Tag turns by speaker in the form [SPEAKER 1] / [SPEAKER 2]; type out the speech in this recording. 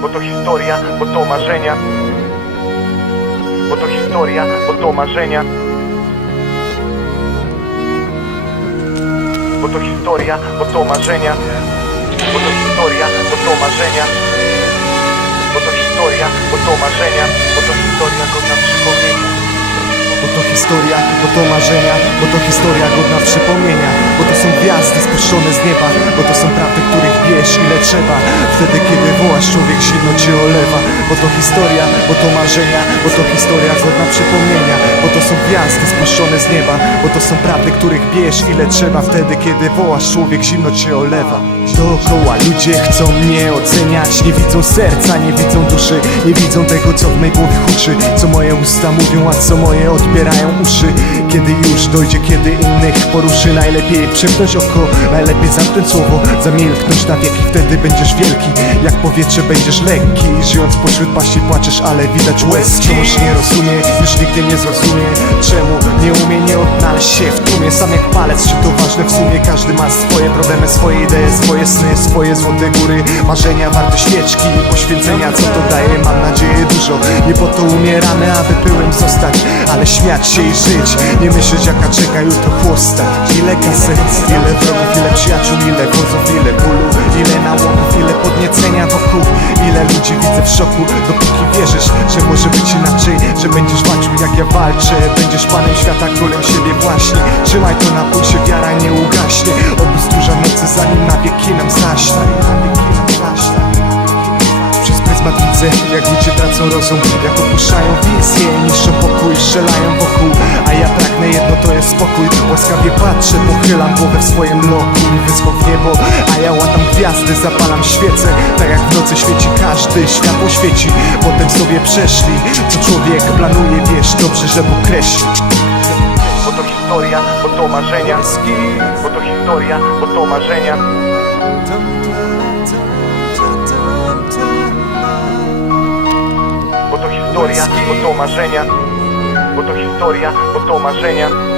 [SPEAKER 1] bo to historia, bo to marzenia. Bo to historia, bo to marzenia. Bo to historia, bo to marzenia. Bo to historia, bo to marzenia. Bo to historia, bo to marzenia. Bo to historia godna przypomnienia
[SPEAKER 2] historia, bo to marzenia Bo to historia godna przypomnienia Bo to są gwiazdy spuszczone z nieba Bo to są prawdy, których wiesz ile trzeba. Wtedy kiedy wołasz człowiek zimno cię olewa Bo to historia, bo to marzenia Bo to historia godna przypomnienia Bo to są gwiazdy spuszczone z nieba Bo to są prawdy, których wiesz ile trzeba Wtedy kiedy wołasz człowiek zimno cię olewa. Dookoła ludzie chcą mnie oceniać Nie widzą serca, nie widzą duszy Nie widzą tego co w mej głowie huczy Co moje usta mówią, a co moje odbierają uszy. Kiedy już dojdzie, kiedy innych poruszy Najlepiej przymknąć oko, najlepiej zamknąć słowo Zamilknąć na wieki, wtedy będziesz wielki Jak powietrze będziesz lekki Żyjąc pośród paści płaczesz, ale widać łez. Wciąż nie rozumie, już nigdy nie zrozumie Czemu nie umie nie odnaleźć się w tłumie. Sam jak palec, czy to ważne w sumie? Każdy ma swoje problemy, swoje idee, swoje sny Swoje złote góry, marzenia warte świeczki Poświęcenia, co to daje, mam nadzieję dużo Nie po to umieramy, aby pyłem zostać Ale śmiać się i żyć, nie myśleć jaka czeka jutro chłosta. Ile kaset, ile wrogów, ile przyjaciół, ile wodzów, ile bólu Ile nałogów, ile podniecenia wokół. Ile ludzi widzę w szoku, dopóki wierzysz Że może być inaczej, że będziesz walczył jak ja walczę. Będziesz panem świata, królem siebie właśnie. Trzymaj to na pulsie, wiara nie ugaśnie. Oby stróża nocy, zanim na wieki nam zaśnie. Przez pryzmat widzę, jak ludzie tracą rozum Jak opuszczają wizję, niszczą pokój, strzelają wokół jest spokój Łaskawie patrzę, pochylam głowę w swoim loku Wyschło w niebo, a ja łatam gwiazdy Zapalam świecę, tak jak w nocy świeci każdy Światło świeci, potem sobie przeszli Co człowiek planuje, wiesz dobrze, że Bóg kreśli.
[SPEAKER 1] Bo to historia, bo to marzenia. Bo to historia, bo to marzenia. Bo to historia, bo to marzenia. Bo to historia, bo to marzenia